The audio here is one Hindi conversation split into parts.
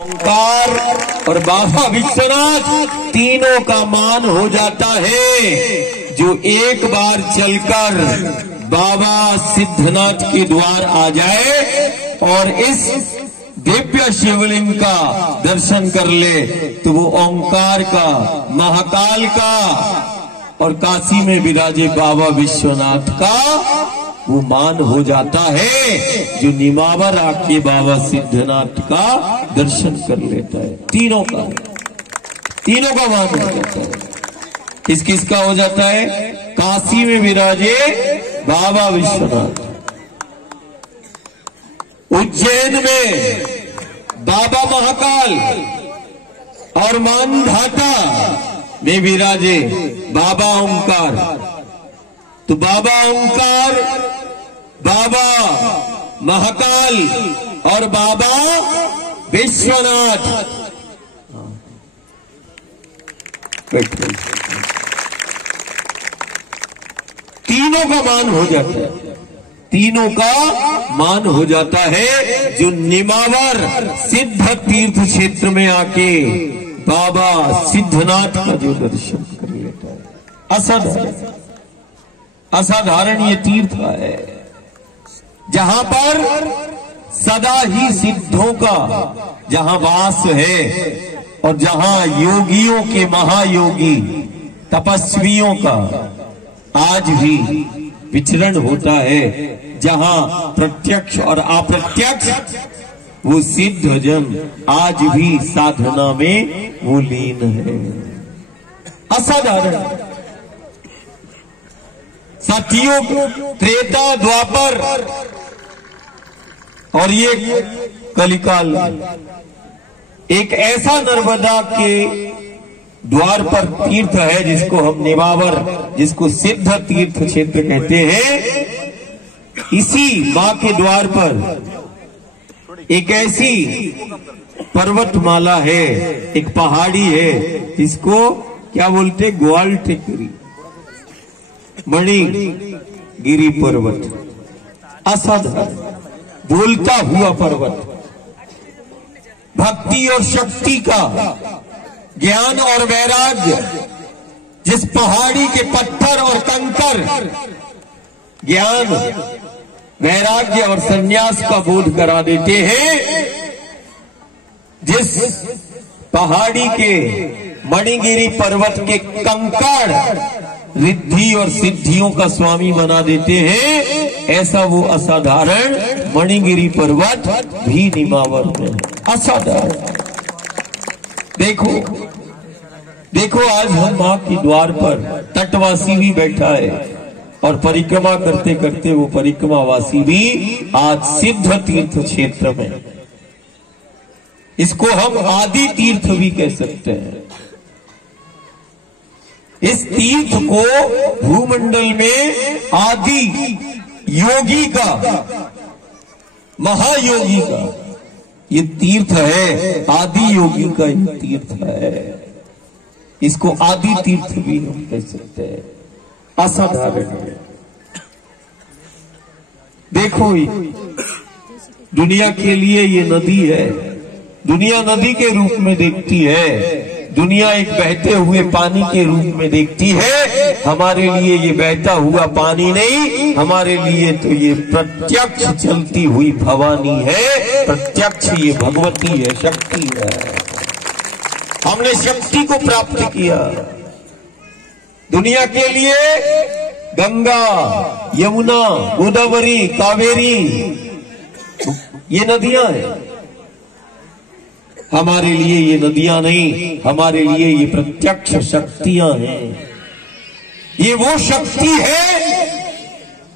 ओंकार और बाबा विश्वनाथ तीनों का मान हो जाता है। जो एक बार चलकर बाबा सिद्धनाथ के द्वार आ जाए और इस दिव्य शिवलिंग का दर्शन कर ले तो वो ओंकार का, महाकाल का और काशी में विराजे बाबा विश्वनाथ का वो मान हो जाता है। जो निमावर आके बाबा सिद्धनाथ का दर्शन कर लेता है, तीनों का मान हो जाता है। किस किस का हो जाता है? काशी में विराजे बाबा विश्वनाथ, उज्जैन में बाबा महाकाल और मानधाता में विराजे बाबा ओंकार। तो बाबा ओंकार, बाबा महाकाल और बाबा विश्वनाथ तीनों का मान हो जाता है, तीनों का मान हो जाता है। जो निमावर सिद्ध तीर्थ क्षेत्र में आके बाबा सिद्धनाथ का जो दर्शन कर लेता है, असाधारण ये तीर्थ है जहां पर सदा ही सिद्धों का जहां वास है और जहां योगियों के, महायोगी तपस्वियों का आज भी विचरण होता है। जहां प्रत्यक्ष और अप्रत्यक्ष वो सिद्ध जन आज भी साधना में वो लीन है। असाधारण सतयुग, त्रेता, द्वापर और ये कलिकाल एक ऐसा नर्मदा के द्वार पर तीर्थ है जिसको हम निमावर, जिसको सिद्ध तीर्थ क्षेत्र कहते हैं। इसी मां के द्वार पर एक ऐसी पर्वतमाला है, एक पहाड़ी है जिसको क्या बोलते? ग्वाल टेकरी, मणिगिरी पर्वत, असाधारण बोलता हुआ पर्वत, भक्ति और शक्ति का, ज्ञान और वैराग्य, जिस पहाड़ी के पत्थर और कंकर ज्ञान, वैराग्य और सन्यास का बोध करा देते हैं। जिस पहाड़ी के मणिगिरी पर्वत के कंकड़ रिद्धि और सिद्धियों का स्वामी बना देते हैं, ऐसा वो असाधारण मणिगिरी पर्वत भी निमावर में असाधारण। देखो आज हम मां के द्वार पर तटवासी भी बैठा है और परिक्रमा करते करते वो परिक्रमावासी भी आज सिद्ध तीर्थ क्षेत्र में, इसको हम आदि तीर्थ भी कह सकते हैं। इस तीर्थ को भूमंडल में आदि योगी का, महायोगी का ये तीर्थ है, आदि योगी का ये तीर्थ है। इसको आदि तीर्थ भी हम कह सकते हैं। असाधारण है। देखो दुनिया के लिए ये नदी है, दुनिया नदी के रूप में देखती है, दुनिया एक बहते हुए पानी के रूप में देखती है। हमारे लिए ये बहता हुआ पानी नहीं, हमारे लिए तो ये प्रत्यक्ष चलती हुई भवानी है, प्रत्यक्ष ये भगवती है, शक्ति है। हमने शक्ति को प्राप्त किया। दुनिया के लिए गंगा, यमुना, गोदावरी, कावेरी ये नदियां हैं। हमारे लिए ये नदियां नहीं, हमारे लिए ये प्रत्यक्ष शक्तियां हैं। ये वो शक्ति है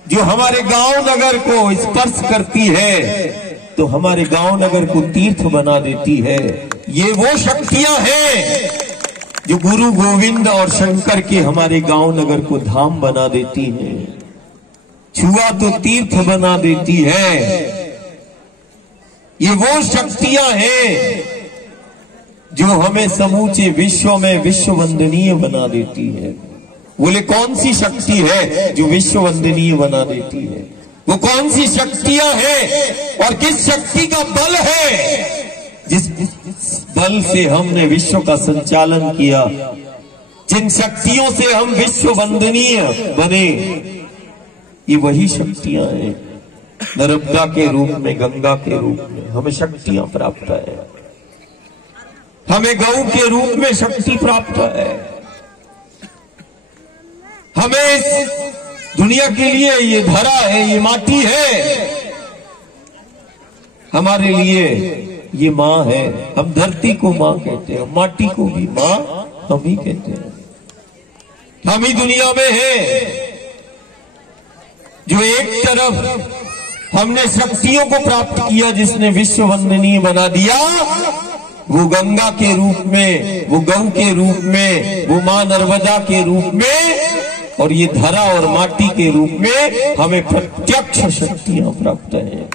जो हमारे गांव नगर को स्पर्श करती है तो हमारे गांव नगर को तीर्थ बना देती है। ये वो शक्तियां हैं जो गुरु गोविंद और शंकर के हमारे गांव नगर को धाम बना देती हैं, छुआ तो तीर्थ बना देती है। ये वो शक्तियां हैं जो हमें समूचे विश्व में विश्व वंदनीय बना देती है। बोले कौन सी शक्ति है जो विश्व वंदनीय बना देती है? वो कौन सी शक्तियां हैं और किस शक्ति का बल है जिस बल से हमने विश्व का संचालन किया, जिन शक्तियों से हम विश्व वंदनीय बने, ये वही शक्तियां हैं। नर्मदा के रूप में, गंगा के रूप में हमें शक्तियां प्राप्त है, हमें गौ के रूप में शक्ति प्राप्त है। हमें इस दुनिया के लिए ये धरा है, ये माटी है, हमारे लिए ये माँ है। हम धरती को माँ कहते हैं, माटी को भी माँ हम ही कहते हैं। हम ही दुनिया में हैं जो एक तरफ हमने शक्तियों को प्राप्त किया, जिसने विश्व वंदनीय बना दिया, वो गंगा के रूप में, वो गौ के रूप में, वो मां नर्मदा के रूप में, और ये धरा और माटी के रूप में हमें प्रत्यक्ष शक्तियां प्राप्त हैं।